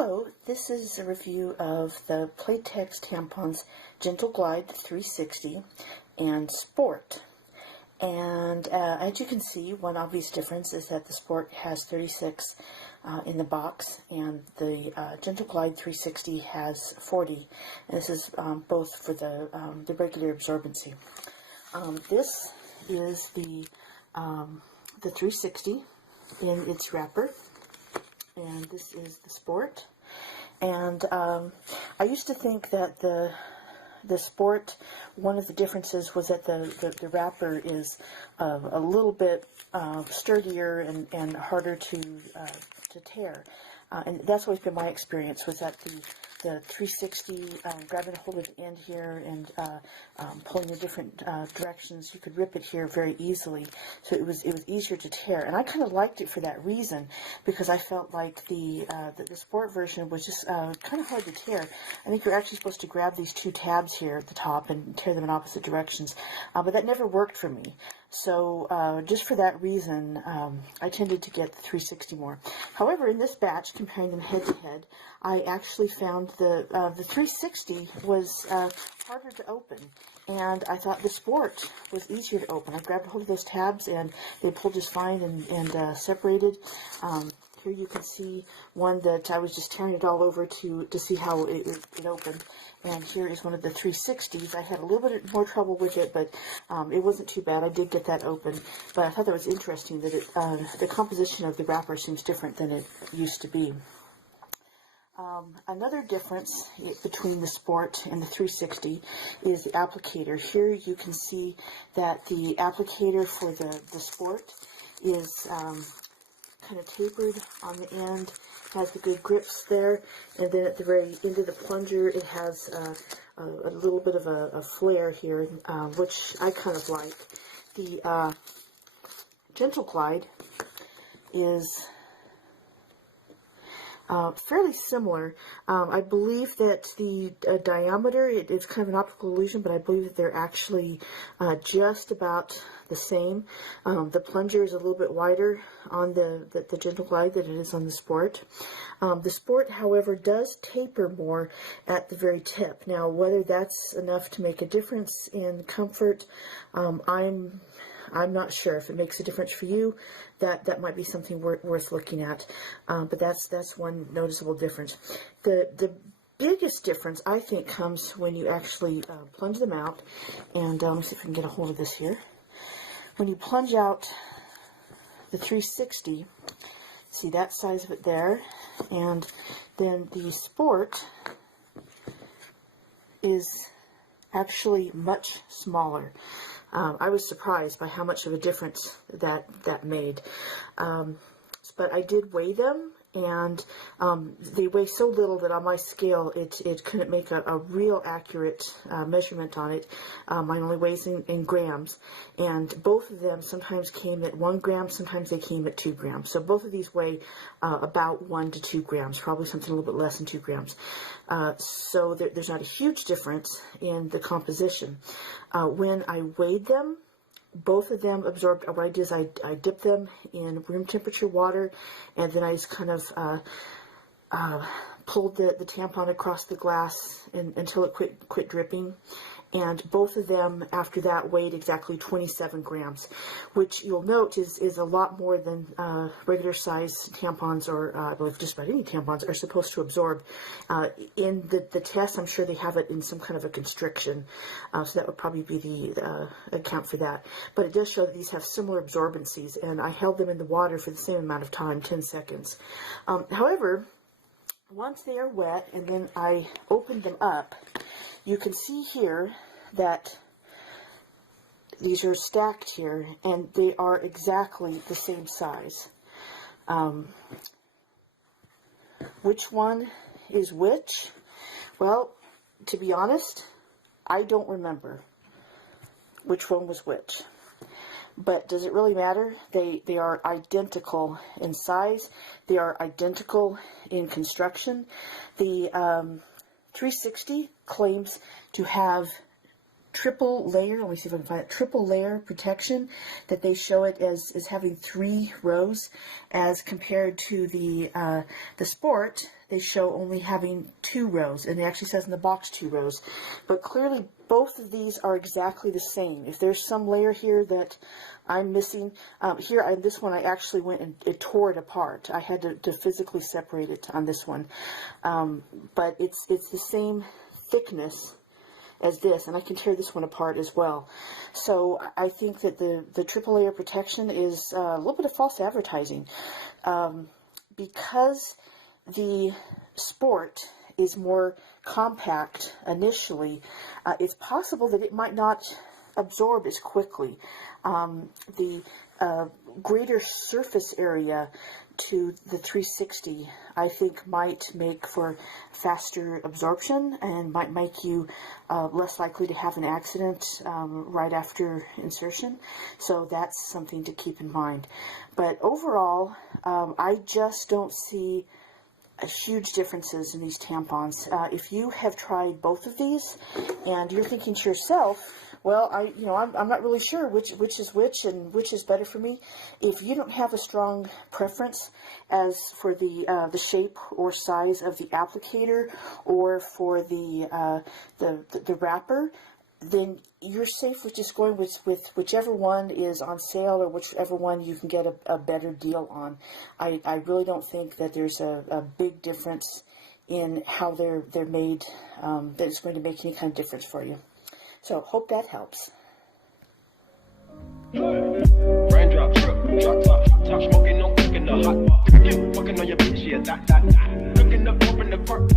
Hello, this is a review of the Playtex Tampons Gentle Glide 360 and Sport. And as you can see, one obvious difference is that the Sport has 36 in the box, and the Gentle Glide 360 has 40. And this is both for the regular absorbency. This is the 360 in its wrapper. And this is the Sport. And I used to think that the Sport, one of the differences was that the wrapper is a little bit sturdier and harder to tear. And that's always been my experience, was that the 360, grabbing a hold of the end here and pulling in different directions, you could rip it here very easily. So it was easier to tear, and I kind of liked it for that reason, because I felt like the Sport version was just kind of hard to tear. I think you're actually supposed to grab these two tabs here at the top and tear them in opposite directions, but that never worked for me. So just for that reason, I tended to get the 360 more. However, in this batch, comparing them head to head, I actually found the 360 was harder to open, and I thought the Sport was easier to open. I grabbed a hold of those tabs, and they pulled just fine and separated. Here you can see one that I was just tearing it all over to see how it opened. And here is one of the 360s. I had a little bit more trouble with it, but it wasn't too bad. I did get that open. But I thought that was interesting that the composition of the wrapper seems different than it used to be. Another difference between the Sport and the 360 is the applicator. Here you can see that the applicator for the Sport is kind of tapered on the end, has the good grips there, and then at the very end of the plunger it has a little bit of a flare here, which I kind of like. The Gentle Glide is fairly similar. I believe that the diameter, it's kind of an optical illusion, but I believe that they're actually just about the same. The plunger is a little bit wider on the Gentle Glide than it is on the Sport. The Sport, however, does taper more at the very tip. Now, whether that's enough to make a difference in comfort, I'm not sure. If it makes a difference for you, that might be something worth looking at. But that's one noticeable difference. The biggest difference, I think, comes when you actually plunge them out. And let me see if I can get a hold of this here. When you plunge out the 360, see that size of it there, and then the Sport is actually much smaller. I was surprised by how much of a difference that made. But I did weigh them, and they weigh so little that on my scale it couldn't make a real accurate measurement on it. Mine only weighs in grams, and both of them sometimes came at 1 gram, sometimes they came at 2 grams. So both of these weigh about 1 to 2 grams, probably something a little bit less than 2 grams. So there's not a huge difference in the composition. When I weighed them, both of them absorbed. What I did is I dipped them in room temperature water, and then I just kind of pulled the tampon across the glass until it quit dripping. And both of them, after that, weighed exactly 27 grams, which you'll note is a lot more than regular size tampons, or I believe just about any tampons, are supposed to absorb. In the test, I'm sure they have it in some kind of a constriction, so that would probably be the account for that. But it does show that these have similar absorbencies, and I held them in the water for the same amount of time, 10 seconds. However, once they are wet and then I opened them up, you can see here that these are stacked here, and they are exactly the same size. Which one is which? Well, to be honest, I don't remember which one was which. But does it really matter? They are identical in size. They are identical in construction. The 360 claims to have triple layer, let me see if I can find it, triple layer protection, that they show it as having 3 rows, as compared to the Sport, they show only having 2 rows, and it actually says in the box 2 rows. But clearly both of these are exactly the same. If there's some layer here that I'm missing, this one I actually went and tore it apart. I had to physically separate it on this one. But it's the same thickness as this, and I can tear this one apart as well. So I think that the triple layer protection is a little bit of false advertising. Because the Sport is more compact initially, it's possible that it might not absorb as quickly. The greater surface area to the 360, I think, might make for faster absorption and might make you less likely to have an accident right after insertion. So that's something to keep in mind. But overall, I just don't see huge differences in these tampons. If you have tried both of these and you're thinking to yourself, well, I'm not really sure which is which and which is better for me. If you don't have a strong preference as for the shape or size of the applicator or for the wrapper, then you're safe with just going with whichever one is on sale or whichever one you can get a better deal on. I really don't think that there's a big difference in how they're made that is going to make any kind of difference for you. So hope that helps. Raindrop, drop top smoking, no cooking the hot pot. You fucking on your bitch, yeah, that. Looking up, open the park,